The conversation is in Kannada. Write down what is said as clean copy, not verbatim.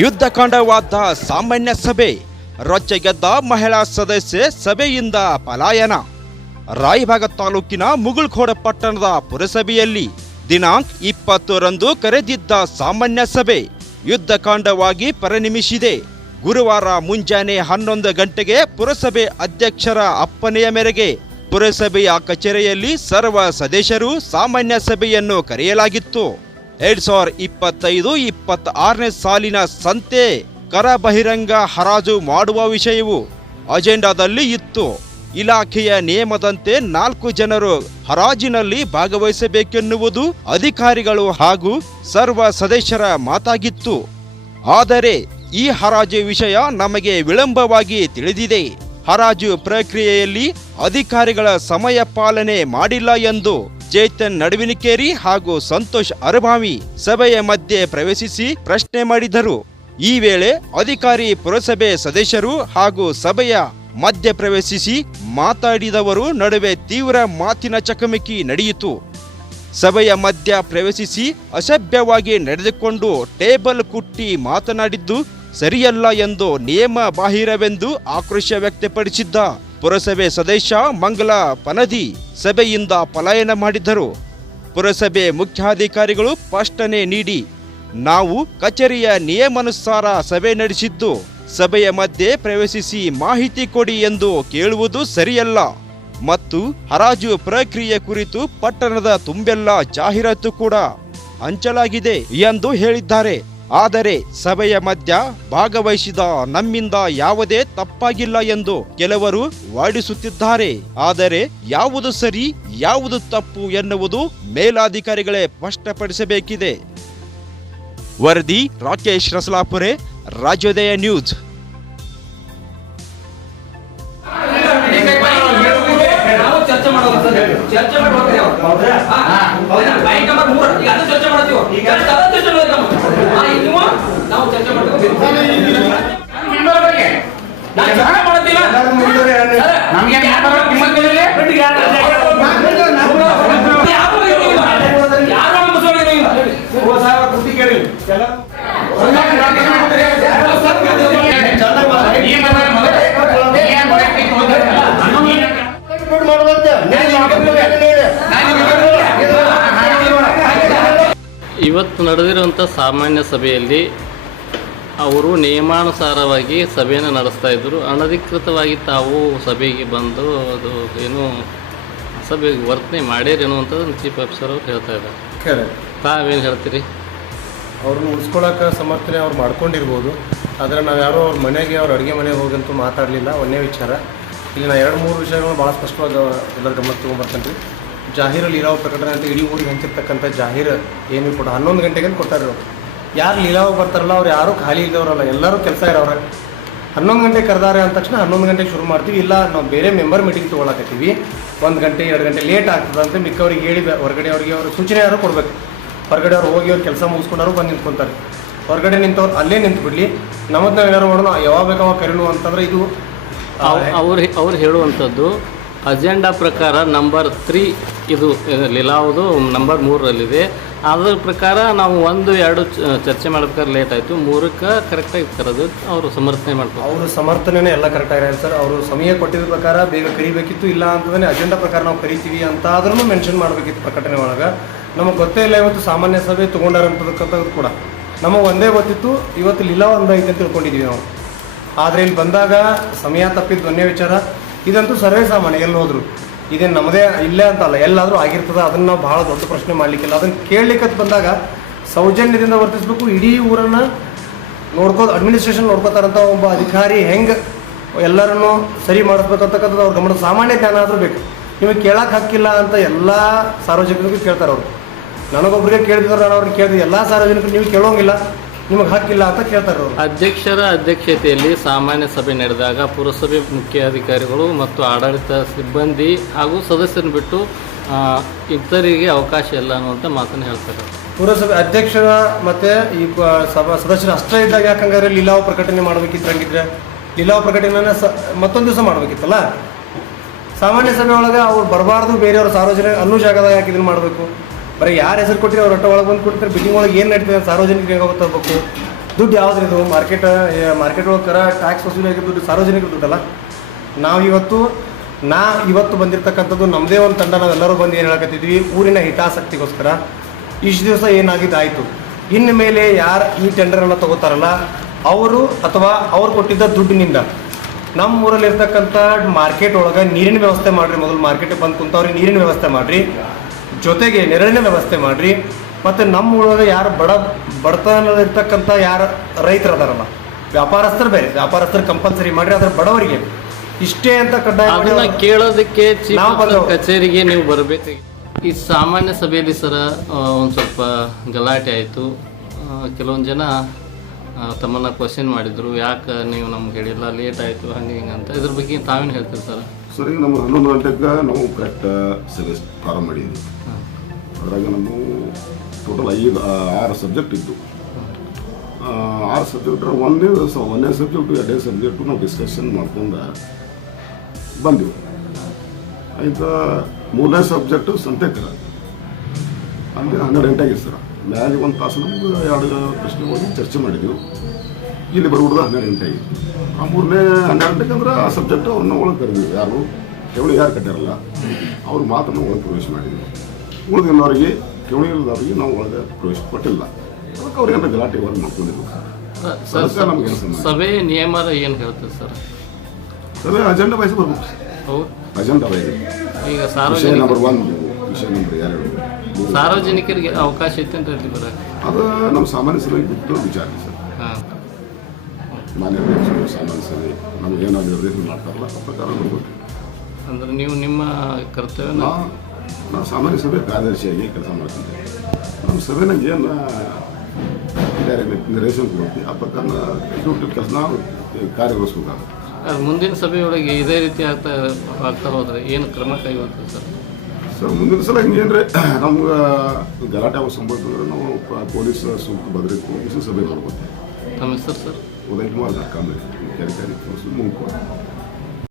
ಯುದ್ಧಕಾಂಡವಾದ ಸಾಮಾನ್ಯ ಸಭೆ, ರೊಚ್ಚಗೆದ್ದ ಮಹಿಳಾ ಸದಸ್ಯೆ ಸಭೆಯಿಂದ ಪಲಾಯನ. ರಾಯಭಾಗ ತಾಲೂಕಿನ ಮುಗುಳ್ಕೋಡ ಪಟ್ಟಣದ ಪುರಸಭೆಯಲ್ಲಿ ದಿನಾಂಕ 20ರಂದು ಕರೆದಿದ್ದ ಸಾಮಾನ್ಯ ಸಭೆ ಯುದ್ಧಕಾಂಡವಾಗಿ ಪರಿಣಮಿಸಿದೆ. ಗುರುವಾರ ಮುಂಜಾನೆ 11 ಗಂಟೆಗೆ ಪುರಸಭೆ ಅಧ್ಯಕ್ಷರ ಅಪ್ಪನೆಯ ಮೇರೆಗೆ ಪುರಸಭೆಯ ಕಚೇರಿಯಲ್ಲಿ ಸರ್ವ ಸದಸ್ಯರು ಸಾಮಾನ್ಯ ಸಭೆಯನ್ನು ಕರೆಯಲಾಗಿತ್ತು. 2025-26ನೇ ಸಾಲಿನ ಸಂತೆ ಕರ ಬಹಿರಂಗ ಹರಾಜು ಮಾಡುವ ವಿಷಯವು ಅಜೆಂಡಾದಲ್ಲಿ ಇತ್ತು. ಇಲಾಖೆಯ ನಿಯಮದಂತೆ 4 ಜನರು ಹರಾಜಿನಲ್ಲಿ ಭಾಗವಹಿಸಬೇಕೆನ್ನುವುದು ಅಧಿಕಾರಿಗಳು ಹಾಗೂ ಸರ್ವ ಸದಸ್ಯರ ಮಾತಾಗಿತ್ತು. ಆದರೆ ಈ ಹರಾಜು ವಿಷಯ ನಮಗೆ ವಿಳಂಬವಾಗಿ ತಿಳಿದಿದೆ. ಹರಾಜು ಪ್ರಕ್ರಿಯೆಯಲ್ಲಿ ಅಧಿಕಾರಿಗಳ ಸಮಯ ಪಾಲನೆ ಮಾಡಿಲ್ಲ ಎಂದು ಚೇತನ್ ನಡುವಿನಕೇರಿ ಹಾಗೂ ಸಂತೋಷ್ ಅರಭಾವಿ ಸಭೆಯ ಮಧ್ಯೆ ಪ್ರವೇಶಿಸಿ ಪ್ರಶ್ನೆ ಮಾಡಿದರು. ಈ ವೇಳೆ ಅಧಿಕಾರಿ ಪುರಸಭೆ ಸದಸ್ಯರು ಹಾಗೂ ಸಭೆಯ ಮಧ್ಯ ಪ್ರವೇಶಿಸಿ ಮಾತಾಡಿದವರು ನಡುವೆ ತೀವ್ರ ಮಾತಿನ ಚಕಮಕಿ ನಡೆಯಿತು. ಸಭೆಯ ಮಧ್ಯ ಪ್ರವೇಶಿಸಿ ಅಸಭ್ಯವಾಗಿ ನಡೆದುಕೊಂಡು ಟೇಬಲ್ ಕುಟ್ಟಿ ಮಾತನಾಡಿದ್ದು ಸರಿಯಲ್ಲ ಎಂದು ನಿಯಮ ಬಾಹಿರವೆಂದು ಆಕ್ರೋಶ ವ್ಯಕ್ತಪಡಿಸಿದ್ದ ಪುರಸಭೆ ಸದಸ್ಯ ಮಂಗಲ ಪನದಿ ಸಭೆಯಿಂದ ಪಲಾಯನ ಮಾಡಿದ್ದರು. ಪುರಸಭೆ ಮುಖ್ಯಾಧಿಕಾರಿಗಳು ಸ್ಪಷ್ಟನೆ ನೀಡಿ, ನಾವು ಕಚೇರಿಯ ನಿಯಮಾನುಸಾರ ಸಭೆ ನಡೆಸಿದ್ದು, ಸಭೆಯ ಮಧ್ಯೆ ಪ್ರವೇಶಿಸಿ ಮಾಹಿತಿ ಕೊಡಿ ಎಂದು ಕೇಳುವುದು ಸರಿಯಲ್ಲ ಮತ್ತು ಹರಾಜು ಪ್ರಕ್ರಿಯೆ ಕುರಿತು ಪಟ್ಟಣದ ತುಂಬೆಲ್ಲ ಜಾಹೀರಾತು ಕೂಡ ಹಂಚಲಾಗಿದೆ ಎಂದು ಹೇಳಿದ್ದಾರೆ. ಆದರೆ ಸಭೆಯ ಮಧ್ಯ ಭಾಗವಹಿಸಿದ ನಮ್ಮಿಂದ ಯಾವುದೇ ತಪ್ಪಾಗಿಲ್ಲ ಎಂದು ಕೆಲವರು ವಾದಿಸುತ್ತಿದ್ದಾರೆ. ಆದರೆ ಯಾವುದು ಸರಿ ಯಾವುದು ತಪ್ಪು ಎನ್ನುವುದು ಮೇಲಾಧಿಕಾರಿಗಳೇ ಸ್ಪಷ್ಟಪಡಿಸಬೇಕಿದೆ. ವರದಿ ರಾಕೇಶ್ ರಸಲಾಪುರೆ, ರಾಜ್ಯೋದಯ ನ್ಯೂಸ್. ಇವತ್ತು ನಡೆದಿರುವಂಥ ಸಾಮಾನ್ಯ ಸಭೆಯಲ್ಲಿ ಅವರು ನಿಯಮಾನುಸಾರವಾಗಿ ಸಭೆಯನ್ನು ನಡೆಸ್ತಾ ಇದ್ದರು. ಅನಧಿಕೃತವಾಗಿ ತಾವು ಸಭೆಗೆ ಬಂದು ಅದು ಏನು ಸಭೆಗೆ ವರ್ತನೆ ಮಾಡ್ಯಾರೇನು ಅಂತ ಚೀಫ್ ಆಫೀಸರ್ ಅವ್ರು ಹೇಳ್ತಾ ಇದ್ದಾರೆ. ತಾವೇನು ಹೇಳ್ತೀರಿ? ಅವ್ರನ್ನ ಉಳಿಸ್ಕೊಳ್ಳೋಕೆ ಸಮರ್ಥನೆ ಅವ್ರು ಮಾಡ್ಕೊಂಡಿರ್ಬೋದು, ಆದರೆ ನಾವು ಯಾರೋ ಅವ್ರ ಮನೆಗೆ ಅವ್ರ ಅಡುಗೆ ಮನೆಗೆ ಹೋಗಂತೂ ಮಾತಾಡಲಿಲ್ಲ. ಒಂದೇ ವಿಚಾರ, ಇಲ್ಲಿ ನಾನು 2-3 ವಿಷಯಗಳು ಭಾಳ ಸ್ಪಷ್ಟವಾಗಿ ಎಲ್ಲರ ಗಮನ ತೊಗೊಂಬರ್ತೇನೆ ರೀ. ಜಾಹೀರಲ್ಲಿ ಇರೋ ಪ್ರಕಟಣೆ ಅಂತ ಇಡೀ ಊರಿಗೆ ಹಂಚಿರ್ತಕ್ಕಂಥ ಜಾಹೀರು ಏನು ಕೂಡ 11 ಗಂಟೆಗೆ ಕೊಟ್ಟಾರೆ. ಅವರು ಯಾರು ಲೀಲಾವಾಗಿ ಬರ್ತಾರಲ್ಲ ಅವ್ರು ಯಾರೂ ಖಾಲಿ ಇದ್ದವರಲ್ಲ, ಎಲ್ಲರೂ ಕೆಲಸ ಇರೋವ್ರೆ. 11 ಗಂಟೆಗೆ ಕರೆದಾರೆ ಅಂದ ತಕ್ಷಣ 11 ಗಂಟೆಗೆ ಶುರು ಮಾಡ್ತೀವಿ. ಇಲ್ಲ ನಾವು ಬೇರೆ ಮೆಂಬರ್ ಮೀಟಿಂಗ್ ತೊಗೊಳಕತ್ತೀವಿ, 1 ಗಂಟೆ 2 ಗಂಟೆ ಲೇಟ್ ಆಗ್ತದೆ ಅಂತ ಮಿಕ್ಕವ್ರಿಗೆ ಹೇಳಿ ಹೊರಗಡೆ ಅವ್ರಿಗೆ ಅವ್ರ ಸೂಚನೆ ಯಾರು ಕೊಡಬೇಕು. ಹೊರಗಡೆ ಅವ್ರು ಹೋಗಿ ಅವ್ರು ಕೆಲಸ ಮುಗಿಸ್ಕೊಂಡವ್ರು ಬಂದು ನಿಂತ್ಕೊತಾರೆ. ಹೊರಗಡೆ ನಿಂತವ್ರು ಅಲ್ಲೇ ನಿಂತು ಬಿಡಲಿ, ನಮ್ಮದು ನಾವು ಏನಾರು ಮಾಡೋಣ, ಯಾವಾಗ ಬೇಕಾವಾಗ ಕರೀನು ಅಂತಂದ್ರೆ ಇದು ಅವ್ರು ಹೇಳುವಂಥದ್ದು ಅಜೆಂಡಾ ಪ್ರಕಾರ ನಂಬರ್ 3 ಇದು ಲೀಲಾವುದು ನಂಬರ್ 3ರಲ್ಲಿದೆ. ಅದರ ಪ್ರಕಾರ ನಾವು 1-2 ಚರ್ಚೆ ಮಾಡ್ಬೇಕಾದ್ರೆ ಲೇಟ್ ಆಯಿತು, 3ಕ್ಕೆ ಕರೆಕ್ಟಾಗಿ ಕರೆದು ಅವರು ಸಮರ್ಥನೆ ಮಾಡ್ತಾರೆ. ಅವರು ಸಮರ್ಥನೆ ಎಲ್ಲ ಕರೆಕ್ಟಾಗಿದೆ ಸರ್. ಅವರು ಸಮಯ ಕೊಟ್ಟಿದ್ದ ಪ್ರಕಾರ ಬೇಗ ಕರಿಬೇಕಿತ್ತು, ಇಲ್ಲ ಅಂತಂದರೆ ಅಜೆಂಡಾ ಪ್ರಕಾರ ನಾವು ಕರಿತೀವಿ ಅಂತ ಆದ್ರೂ ಮೆನ್ಷನ್ ಮಾಡಬೇಕಿತ್ತು ಪ್ರಕಟಣೆ ಒಳಗೆ. ನಮಗೆ ಗೊತ್ತೇ ಇಲ್ಲ ಇವತ್ತು ಸಾಮಾನ್ಯ ಸಭೆ ತೊಗೊಂಡಾರಂತಕ್ಕಂಥದ್ದು ಕೂಡ ನಮಗೆ ಒಂದೇ ಗೊತ್ತಿತ್ತು, ಇವತ್ತು ಲೀಲಾ ಒಂದೈತೆ ಅಂತ ತಿಳ್ಕೊಂಡಿದ್ದೀವಿ ನಾವು. ಆದರೆ ಇಲ್ಲಿ ಬಂದಾಗ ಸಮಯ ತಪ್ಪಿದ್ದು ಒಂದೇ ವಿಚಾರ. ಇದಂತೂ ಸರ್ವೇ ಸಾಮಾನ್ಯ, ಎಲ್ಲಿ ಹೋದ್ರು ಇದೇನು ನಮ್ಮದೇ ಇಲ್ಲೇ ಅಂತಲ್ಲ, ಎಲ್ಲಾದರೂ ಆಗಿರ್ತದೆ. ಅದನ್ನು ನಾವು ಭಾಳ ದೊಡ್ಡ ಪ್ರಶ್ನೆ ಮಾಡಲಿಕ್ಕಿಲ್ಲ. ಅದನ್ನು ಕೇಳಲಿಕ್ಕೆ ಬಂದಾಗ ಸೌಜನ್ಯದಿಂದ ವರ್ತಿಸಬೇಕು. ಇಡೀ ಊರನ್ನು ಅಡ್ಮಿನಿಸ್ಟ್ರೇಷನ್ ನೋಡ್ಕೋತಾರಂಥ ಒಬ್ಬ ಅಧಿಕಾರಿ ಹೆಂಗೆ ಎಲ್ಲರನ್ನೂ ಸರಿ ಮಾಡಿಸ್ಬೇಕಂತಕ್ಕಂಥದ್ದು ಅವ್ರ ಗಮನ ಸಾಮಾನ್ಯ ಜ್ಞಾನ ಆದರೂ ಬೇಕು. ನಿಮಗೆ ಕೇಳಕ್ಕೆ ಹಕ್ಕಿಲ್ಲ ಅಂತ ಎಲ್ಲ ಸಾರ್ವಜನಿಕರಿಗೂ ಕೇಳ್ತಾರೆ ಅವರು. ನನಗೊಬ್ಬರಿಗೆ ಕೇಳಿದ್ರು, ನಾನು ಅವ್ರಿಗೆ ಕೇಳಿದ್ರು, ಎಲ್ಲ ಸಾರ್ವಜನಿಕರು ನೀವು ಕೇಳೋಂಗಿಲ್ಲ, ನಿಮಗೆ ಹಕ್ಕಿಲ್ಲ ಅಂತ ಕೇಳ್ತಾರೆ ಅವರು. ಅಧ್ಯಕ್ಷರ ಅಧ್ಯಕ್ಷತೆಯಲ್ಲಿ ಸಾಮಾನ್ಯ ಸಭೆ ನಡೆದಾಗ ಪುರಸಭೆ ಮುಖ್ಯಾಧಿಕಾರಿಗಳು ಮತ್ತು ಆಡಳಿತ ಸಿಬ್ಬಂದಿ ಹಾಗೂ ಸದಸ್ಯರನ್ನು ಬಿಟ್ಟು ಇತರರಿಗೆ ಅವಕಾಶ ಇಲ್ಲ ಅನ್ನುವಂಥ ಮಾತನ್ನು ಹೇಳ್ತಾರೆ. ಪುರಸಭೆ ಅಧ್ಯಕ್ಷರ ಮತ್ತು ಈ ಸದಸ್ಯರು ಅಷ್ಟೇ ಇದ್ದಾಗ ಯಾಕಂಗಾದ್ರೆ ಲೀಲಾವ್ ಪ್ರಕಟಣೆ ಮಾಡಬೇಕಿತ್ತು. ಹಂಗಿದ್ರೆ ಲೀಲಾವ್ ಪ್ರಕಟಣೆನ ಮತ್ತೊಂದು ದಿವಸ ಮಾಡಬೇಕಿತ್ತಲ್ಲ. ಸಾಮಾನ್ಯ ಸಭೆ ಒಳಗೆ ಅವ್ರು ಬರಬಾರ್ದು, ಬೇರೆಯವ್ರ ಸಾರ್ವಜನಿಕ ಅನ್ನೋ ಜಾಗದಾಗ ಯಾಕೆ ಇದನ್ನು ಮಾಡಬೇಕು? ಬರೀ ಯಾರು ಹೆಸರು ಕೊಟ್ಟಿರಿ ಅವ್ರ ಒಟ್ಟ ಒಳಗೆ ಬಂದು ಕೊಡ್ತಾರೆ. ಬಿಲ್ಡಿಂಗ್ ಒಳಗೆ ಏನು ನಡೀತದೆ ಸಾರ್ವಜನಿಕರಿಗೆ ಗೊತ್ತಾಗಬೇಕು. ದುಡ್ಡು ಯಾವ್ದು ಮಾರ್ಕೆಟ್ ಒಳಗೆ ಕರ ಟ್ಯಾಕ್ಸ್ ವಸೂಲಿಯಾಗಿ ದುಡ್ಡು ಸಾರ್ವಜನಿಕರ ದುಡ್ಡಲ್ಲ. ಇವತ್ತು ಬಂದಿರತಕ್ಕಂಥದ್ದು ನಮ್ಮದೇ ಒಂದು ತಂಡ, ನಾವೆಲ್ಲರೂ ಬಂದು ಏನು ಹೇಳಕತ್ತಿದ್ವಿ, ಊರಿನ ಹಿತಾಸಕ್ತಿಗೋಸ್ಕರ ಇಷ್ಟು ದಿವಸ ಏನಾಗಿದ್ದಾಯಿತು. ಇನ್ನು ಮೇಲೆ ಯಾರು ಈ ಟೆಂಡರನ್ನು ತಗೋತಾರಲ್ಲ ಅವರು ಅಥವಾ ಅವ್ರು ಕೊಟ್ಟಿದ್ದ ದುಡ್ಡಿನಿಂದ ನಮ್ಮ ಊರಲ್ಲಿರ್ತಕ್ಕಂಥ ಮಾರ್ಕೆಟ್ ಒಳಗೆ ನೀರಿನ ವ್ಯವಸ್ಥೆ ಮಾಡಿರಿ. ಮೊದಲು ಮಾರ್ಕೆಟಿಗೆ ಬಂದು ಕುಂತವ್ರಿಗೆ ನೀರಿನ ವ್ಯವಸ್ಥೆ ಮಾಡಿರಿ, ಜೊತೆಗೆ ನೆರಳಿನ ವ್ಯವಸ್ಥೆ ಮಾಡಿರಿ. ಮತ್ತು ನಮ್ಮ ಊರೊಳಗೆ ಯಾರು ಬಡತನದಲ್ಲಿರ್ತಕ್ಕಂಥ ಯಾರು ರೈತರು ಅದಾರಲ್ಲ, ವ್ಯಾಪಾರಸ್ಥರು ಬೇರೆ, ವ್ಯಾಪಾರಸ್ಥರು ಕಂಪಲ್ಸರಿ ಮಾಡಿರಿ. ಅದರ ಬಡವರಿಗೆ ಇಷ್ಟೇ ಅಂತ ಕಡ್ಡಾಯ ಅದನ್ನ ಕೇಳೋದಕ್ಕೆ ಕಚೇರಿಗೆ ನೀವು ಬರಬೇಕು. ಈ ಸಾಮಾನ್ಯ ಸಭೆಯಲ್ಲಿ ಸರ ಒಂದು ಸ್ವಲ್ಪ ಗಲಾಟೆ ಆಯಿತು. ಕೆಲವೊಂದು ಜನ ತಮ್ಮನ್ನ ಕ್ವಶನ್ ಮಾಡಿದ್ರು, ಯಾಕೆ ನೀವು ನಮ್ಗೆ ಹೇಳಿಲ್ಲ, ಲೇಟ್ ಆಯಿತು, ಹಂಗೆ ಹಿಂಗೆ ಅಂತ. ಇದ್ರ ಬಗ್ಗೆ ತಾವೇನು ಹೇಳ್ತೀರಿ ಸರ್? ಸರ್, ಈಗ ನಮ್ಮ 11 ಗಂಟೆಗೆ ನಾವು ಕರೆಕ್ಟ್ ಸಭೆ ಪ್ರಾರಂಭ ಮಾಡಿದ್ವಿ. ಅದ್ರಾಗ ನಾವು ಟೋಟಲ್ 6 ಸಬ್ಜೆಕ್ಟ್ ಇದ್ದು, 6 ಸಬ್ಜೆಕ್ಟ್ ಒಂದೇ ಸಬ್ಜೆಕ್ಟು 2 ಸಬ್ಜೆಕ್ಟು ನಾವು ಡಿಸ್ಕಷನ್ ಮಾಡ್ಕೊಂಡು ಬಂದೆವು. ಆಯ್ತು, 3ನೇ ಸಬ್ಜೆಕ್ಟು ಸಂತೆಕರ ಅಲ್ಲಿ 12 ಗಂಟೆಗೆ ಸರ್ ಮ್ಯಾಲೆ 1 ತಾಸು ನಮ್ಗೆ 2 ಪ್ರಶ್ನೆಗಳು ಚರ್ಚೆ ಮಾಡಿದೆವು. ಇಲ್ಲಿ ಬರ್ಬಿಡ್ದು 12 ಗಂಟೆಗೆ. ಆ 3ನೇ 12 ಗಂಟೆಗೆ ಅಂದ್ರೆ ಆ ಸಬ್ಜೆಕ್ಟು ಅವ್ರನ್ನ ಒಳಗೆ ಕರೆದಿದ್ವಿ. ಯಾರು ಠೇವಣಿ ಯಾರು ಕಟ್ಟಾರಲ್ಲ ಅವ್ರ ಮಾತನ್ನು ಒಳಗೆ ಪ್ರವೇಶ ಮಾಡಿದ್ವಿ. ಉಳಿದಿನವರಿಗೆ ಠೇವಣಿ ಇಲ್ಲದವ್ರಿಗೆ ನಾವು ಒಳಗೆ ಪ್ರವೇಶ ಕೊಟ್ಟಿಲ್ಲ. ಅದಕ್ಕೆ ಅವ್ರಿಗೆ ಏನಾರ ಗಲಾಟೆ ಒಳಗೆ ಮಾಡ್ಕೊಂಡಿದ್ವಿ. ನಮಗೆ ಸಭೆ ನಿಯಮ ಏನು ಹೇಳ್ತದೆ ಸರ್? ಸಭೆ ಅಜೆಂಡಾ ವೈಸ್ ಬರ್ಬೇಕು. ಹೌದು, ಅಜೆಂಡಾ ವೈಸ್. ಈಗ ವಿಷಯ ನಂಬರ್ 1, ವಿಷಯ ನಂಬರ್ 2. ಸಾರ್ವಜನಿಕರಿಗೆ ಅವಕಾಶ ಐತೆ ಅಂತ ಹೇಳಿ ಬರ ಅದು ನಮ್ಮ ಸಾಮಾನ್ಯ ಸಭೆಗೆ ಬಿಟ್ಟು ವಿಚಾರ ಸರ್. ಹಾಂ, ಮಾನ್ಯ ಅಧ್ಯಕ್ಷರು ಸಾಮಾನ್ಯ ಸಭೆ ನಮ್ಗೆ ಏನೋ ನಿರ್ದೇಶನ ಮಾಡ್ತಾರಲ್ಲ ಆ ಪ್ರಕಾರ ನೋಡ್ಬೇಕು. ಅಂದ್ರೆ ನೀವು ನಿಮ್ಮ ಕರ್ತವ್ಯ ನಾವು ಸಾಮಾನ್ಯ ಸಭೆ ಕಾರ್ಯದರ್ಶಿಯಾಗಿ ಕೆಲಸ ಮಾಡ್ತಿದ್ದೆ. ನಮ್ಮ ಸಭೆನಾಗ ಏನು ನಿರ್ದೇಶನ ಕೊಡ್ತೀವಿ ಆ ಪ್ರಕಾರ ಕೆಲಸ ನಾವು ಕಾರ್ಯಗೊಳಿಸ್ಬೇಕಾಗುತ್ತೆ. ಮುಂದಿನ ಸಭೆಯೊಳಗೆ ಇದೇ ರೀತಿ ಆಗ್ತಾ ಹೋದರೆ ಏನು ಕ್ರಮ ಕೈಗೊಳ್ತೀವಿ ಸರ್? ಸರ್, ಮುಂದಿನ ಸಲ ಹಿಂಗೇನ್ರೆ ನಮ್ಗೆ ಗಲಾಟೆ ಆಗೋ ಸಂಬಂಧ ನಾವು ಪೊಲೀಸ್ ಸೂಕ್ತ ಭದ್ರತೆ ಹೋಗಿಸಿ ಸಭೆ ಮಾಡ್ಬೋದು. ತಮ್ಮ ಹೆಸರು ಸರ್? ಉದಯ್ ಕುಮಾರ್ ಕಾಂಬೆ, ಮುಖ್ಯಾಧಿಕಾರಿ ಮುಂಕೋಡ್.